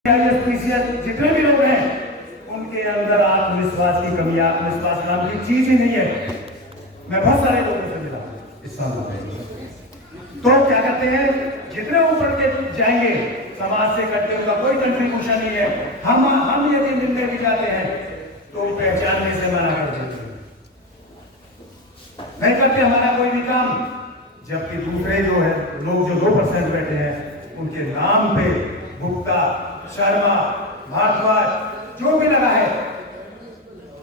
जितने भी लोग हैं उनके अंदर आत्मविश्वास की कमी, आत्मविश्वास नाम की चीज ही नहीं है। मैं बहुत सारे लोगों से मिला इस साल तो क्या कहते हैं, जितने ऊपर के जाएंगे समाज से करके उनका कोई कंट्रीब्यूशन नहीं है। हम यदि मिलने भी जाते हैं तो पहचानने से मना कर देते हैं, नहीं करते हमारा कोई भी काम। जबकि दूसरे जो है लोग जो 2% बैठे हैं उनके नाम पे गुप्ता, शर्मा, भारद्वाज जो भी लगा है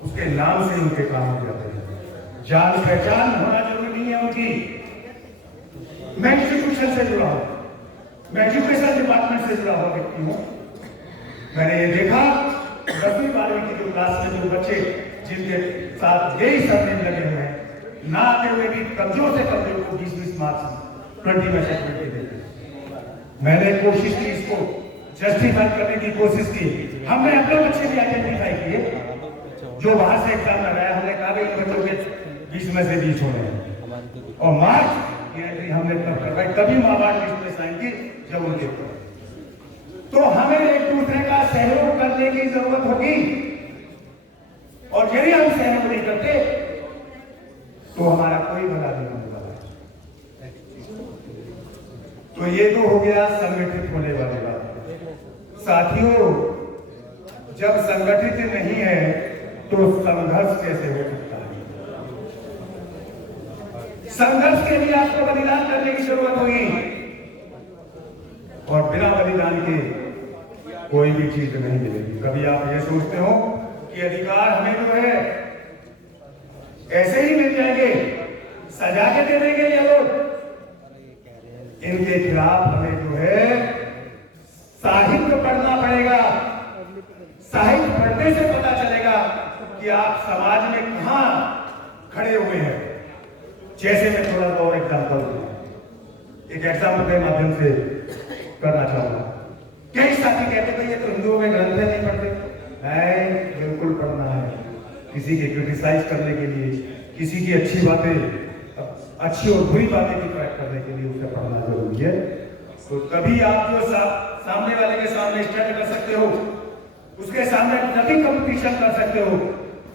उसके नाम से उनके काम हो जाते हैं। जान पहचान होना जरूरी नहीं है उनकी। मैं इंस्टीट्यूशन से जुड़ा हूं, मैं एजुकेशन डिपार्टमेंट से जुड़ा हुआ व्यक्ति हूं। मैंने ये देखा 10वीं 12वीं की जो क्लास में जो बच्चे जिनके साथ यही सरनेम लगे हुए हैं, ना आते हुए भी कमजोर से कमजोर को 20-20 मार्क्स 20 में से 20 देते। मैंने कोशिश की, इसको जस्टिफाई करने की कोशिश की। हमने अपने बच्चे भी आइडेंटिफाई किए जो बाहर से एग्जाम लगाया। हमने कहा इन बच्चों के 20 में से 20 होने हैं और मार्क्स की एंट्री हमने तब करवाई, तभी माँ बाप लिस्ट में साइन की जब उनके। तो हमें एक दूसरे का सहयोग करने की जरूरत होगी और यदि हम सहयोग नहीं करते तो हमारा कोई भला नहीं होने वाला। तो ये तो हो गया संगठित होने वाली बात। साथियों, जब संगठित नहीं है तो संघर्ष कैसे हो सकता है? संघर्ष के लिए आपको बलिदान करने की जरूरत होगी और बिना बलिदान के कोई भी चीज नहीं मिलेगी। कभी आप ये सोचते हो कि अधिकार हमें जो है ऐसे ही मिल जाएंगे, सजा के दे देंगे ये लोग, इनके खिलाफ हमें जो है साहित्य पढ़ना पड़ेगा। साहित्य पढ़ने से पता चलेगा कि आप समाज में कहां खड़े हुए हैं। जैसे मैं थोड़ा सा और एग्जाम्पल एक एग्जाम्पल के माध्यम से करना चाहूंगा। कई साथी कहते हैं ये तो हिंदुओं में ग्रंथ नहीं पढ़ते। बिल्कुल पढ़ना है, किसी के क्रिटिसाइज करने के लिए, किसी की अच्छी बातें, अच्छी और बुरी बातें की ट्रैक करने के लिए उसे पढ़ना जरूरी है। तो तभी आप जो सामने वाले के सामने स्टैंड कर सकते हो, उसके सामने तभी कंपटीशन कर सकते हो,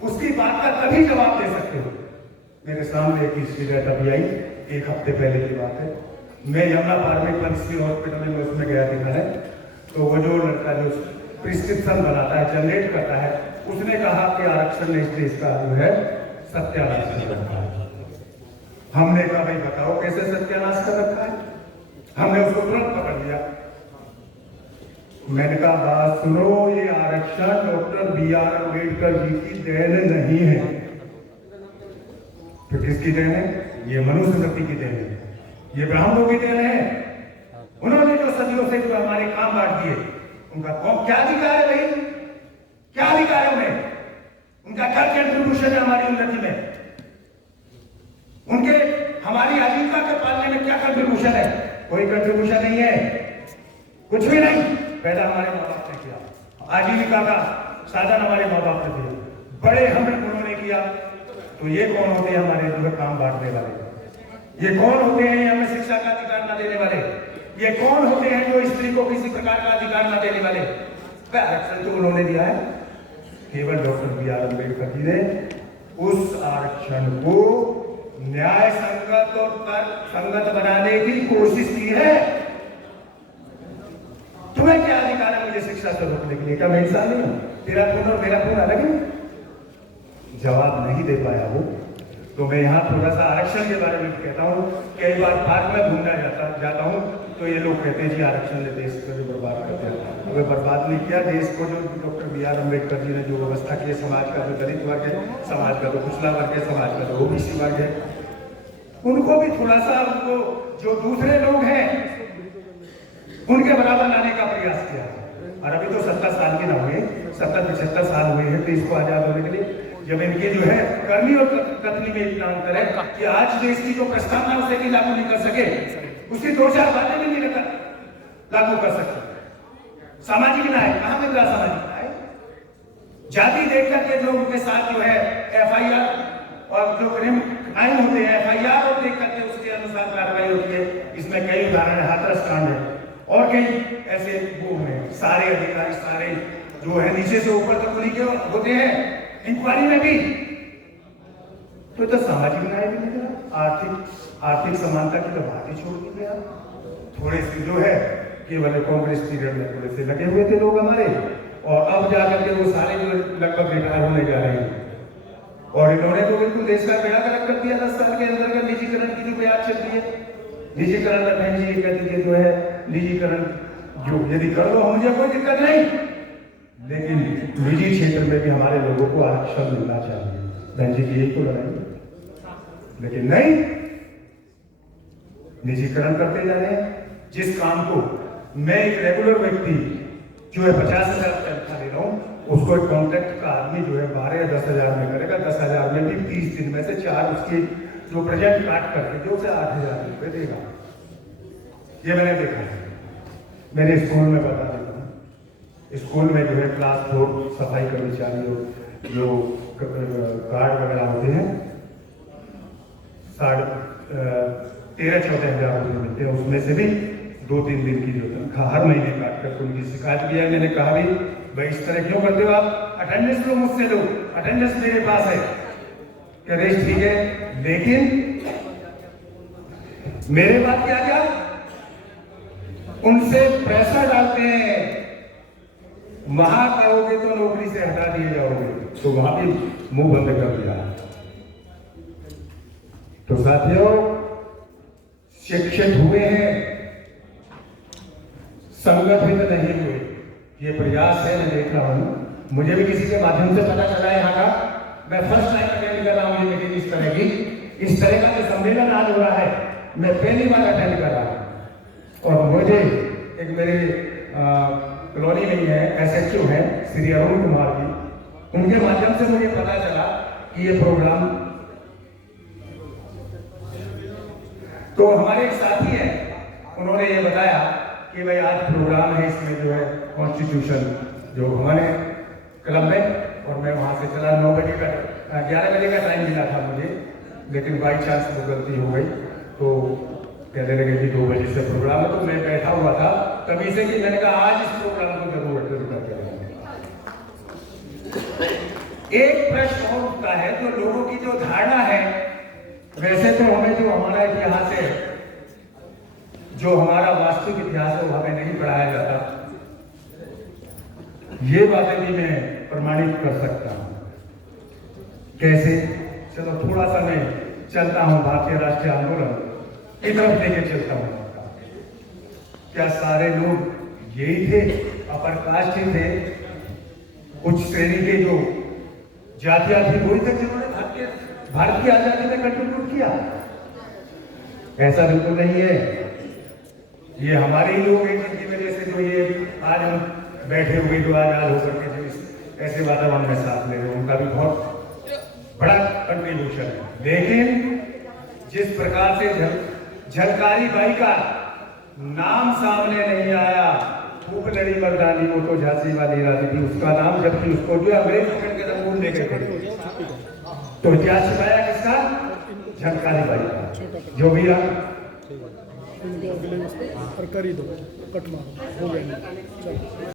उसकी बात का तभी जवाब दे सकते हो। मेरे सामने एक इंसिडेंट अभी आई, 1 हफ्ते पहले की बात है। मैं यमुना पार में पंचमी हॉस्पिटल में उसमें गया दिखाने, तो वो जो लड़का जो प्रिस्क्रिप्शन बनाता है, जनरेट करता है, उसने कहा कि आरक्षण ने इस देश का जो है सत्यानाश कर रखा है। हमने कहा भाई बताओ कैसे सत्यानाश कर रखा है। हमने उसको तुरंत पकड़ लिया। मैंने कहा बात सुनो, ये आरक्षण डॉक्टर BR अम्बेडकर जी की देन नहीं है। फिर किसकी देन है? ये मनुस्मृति की देन है, ये ब्राह्मणों की देन है। उन्होंने जो सदियों से जो हमारे काम बांट दिए, उनका क्या अधिकार है भाई? क्या अधिकार है उन्हें? उनका क्या कंट्रीब्यूशन है हमारी उन्नति में? उनके हमारी आजीविका के पालने में क्या कंट्रीब्यूशन है? कोई कंट्रीब्यूशन नहीं है, कुछ भी नहीं। पैदा हमारे माँ बाप ने किया, आजीविका का साधन हमारे माँ बाप ने दिया, बड़े हमें उन्होंने किया। तो ये कौन होते हैं हमारे जो काम बांटने वाले? ये कौन होते हैं हमें शिक्षा का अधिकार न देने वाले? ये कौन होते हैं जो स्त्री को किसी प्रकार का अधिकार न देने वाले? आरक्षण तो उन्होंने दिया है, केवल डॉक्टर BR अम्बेडकर जी ने उस आरक्षण को न्याय संगत और तर्क संगत बनाने की कोशिश की है। तुम्हें क्या अधिकार है मुझे शिक्षा से रोकने के लिए? क्या मैं इंसान नहीं हूं? तेरा खून और मेरा खून अलग है? जवाब नहीं दे पाया वो। तो मैं यहाँ थोड़ा सा आरक्षण के बारे में कहता हूँ। कई बार पार्क में घूमना जाता हूँ तो ये लोग कहते हैं जी आरक्षण ने देश को जो बर्बाद करते हैं। हमें बर्बाद नहीं किया देश को, जो डॉक्टर BR अम्बेडकर जी ने जो व्यवस्था की है, समाज का जो दलित वर्ग है, समाज का जो पिछड़ा वर्ग है, समाज का जो OBC वर्ग है, उनको भी थोड़ा सा, उनको जो दूसरे लोग हैं उनके बराबर लाने का प्रयास किया। और अभी तो 70 साल के ना हुए, 70-75 साल हुए हैं देश को आजाद होने के लिए। जब इनके जो है करनी और कथनी में इतना अंतर है कि आज देश की जो प्रस्तावना उसे भी लागू नहीं कर सके, उसकी 2-4 बातें भी नहीं लागू कर सकते। सामाजिक न्याय कहां मिल रहा? सामाजिक न्याय जाति देख करके जो उनके साथ जो है FIR और जो क्राइम होते हैं, FIR और देख करके उसके अनुसार कार्रवाई होती है। इसमें कई उदाहरण है, हाथरस कांड है, और कई ऐसे वो हैं, सारे अधिकारी सारे जो है नीचे से ऊपर तक उन्हीं के होते हैं इंक्वायरी में भी। तो सामाजिक न्याय भी नहीं करा, आर्थिक समानता की तो बात ही छोड़ दी गया। थोड़े से जो है केवल कांग्रेस पीरियड में थोड़े से लगे हुए थे लोग हमारे, और अब जाकर के वो सारे जो लगभग रिटायर होने जा रहे हैं। और इन्होंने तो बिल्कुल देश का बेड़ा गर्क कर दिया 10 साल के अंदर का। निजीकरण की जो बयान चल रही है, निजीकरण में बहन जी कहती है जो है निजीकरण जो यदि कर लो मुझे कोई दिक्कत नहीं, लेकिन निजी क्षेत्र में भी हमारे लोगों को आरक्षण मिलना चाहिए। बहन जी की यही तो लड़ाई, लेकिन नहीं, निजीकरण करते जा रहे हैं। जिस काम को मैं एक रेगुलर व्यक्ति जो है 50,000 तनख्वाह दे रहा हूं, उसको एक कॉन्ट्रैक्ट का आदमी जो है 12 या 10,000 में करेगा। 10,000 में भी 30 दिन में से 4 उसके जो प्रोजेक्ट काट करके जो उसे 8,000 रुपये देगा। ये मैंने देखा है, मेरे स्कूल में बता देता हूँ। स्कूल में जो है क्लास 4 सफाई कर्मचारी जो गार्ड वगैरह होते हैं 13-14 हजार रुपये मिलते हैं। उसमें से भी 2-3 दिन की जो तनख्वाह हर महीने काट कर उनकी शिकायत किया। मैंने कहा भी भाई इस तरह क्यों करते हो आप, अटेंडेंस लो मुझसे, लो अटेंडेंस मेरे पास है, कह रहे ठीक है, लेकिन मेरे बात क्या क्या उनसे प्रेशर डालते हैं, वहां कहोगे तो नौकरी से हटा दिए जाओगे, तो वहां भी मुंह बंद कर दिया। तो साथियों, शिक्षित हुए हैं, संगठित नहीं हुए, ये प्रयास है। मैं देख रहा हूं, मुझे भी किसी के माध्यम से पता चला है यहाँ का, मैं फर्स्ट टाइम अटेंड कर रहा हूँ ये मीटिंग इस तरह का जो सम्मेलन आज हो रहा है, मैं पहली बार अटेंड कर रहा हूँ। और मुझे एक मेरे कॉलोनी में है SHO है श्री अरुण कुमार जी, उनके माध्यम से मुझे पता चला कि ये प्रोग्राम, तो हमारे एक साथी हैं, उन्होंने ये बताया कि भाई आज प्रोग्राम है, इसमें जो है कॉन्स्टिट्यूशन जो हमारे क्लब में, और मैं वहां से चला 9 बजे का 11 बजे का टाइम मिला था मुझे, लेकिन बाई चांस वो गलती हो गई, तो कहने लगे कि 2 बजे से प्रोग्राम है। तो मैं बैठा हुआ था तभी से कि मैंने कहा आज इस प्रोग्राम को जरूर अटेंड करके रहेंगे। एक प्रश्न और उठता है, तो लोगों की जो धारणा है, वैसे तो हमें जो हमारा इतिहास है, जो हमारा वास्तविक इतिहास है, वो हमें नहीं पढ़ाया जाता। ये बातें भी मैं प्रमाणित कर सकता हूं। कैसे? चलो थोड़ा सा मैं चलता हूं भारतीय राष्ट्रीय आंदोलन की तरफ लेके चलता हूं। क्या सारे लोग यही थे, अपर कास्ट ही थे, उच्च श्रेणी के जो जातियां थी वही तक जिन्होंने भारत की आजादी में कंट्रीब्यूट किया? ऐसा बिल्कुल नहीं है। ये हमारे ही लोग हैं जिनकी वजह से जो ये आज हम बैठे हुए जो आजाद होकर के जो इस ऐसे वातावरण में साथ ले रहे हैं, उनका भी बहुत बड़ा कंट्रीब्यूशन है। लेकिन जिस प्रकार से झलकारी बाई का नाम सामने नहीं आया, खूब लड़ी मर्दानी, वो तो झांसी वाली रानी थी, उसका नाम, जबकि उसको जो अंग्रेज पकड़ के दंगून लेके खड़े, तो इतिहास छिपाया किसका? झलकारी बाई का। जो भी आप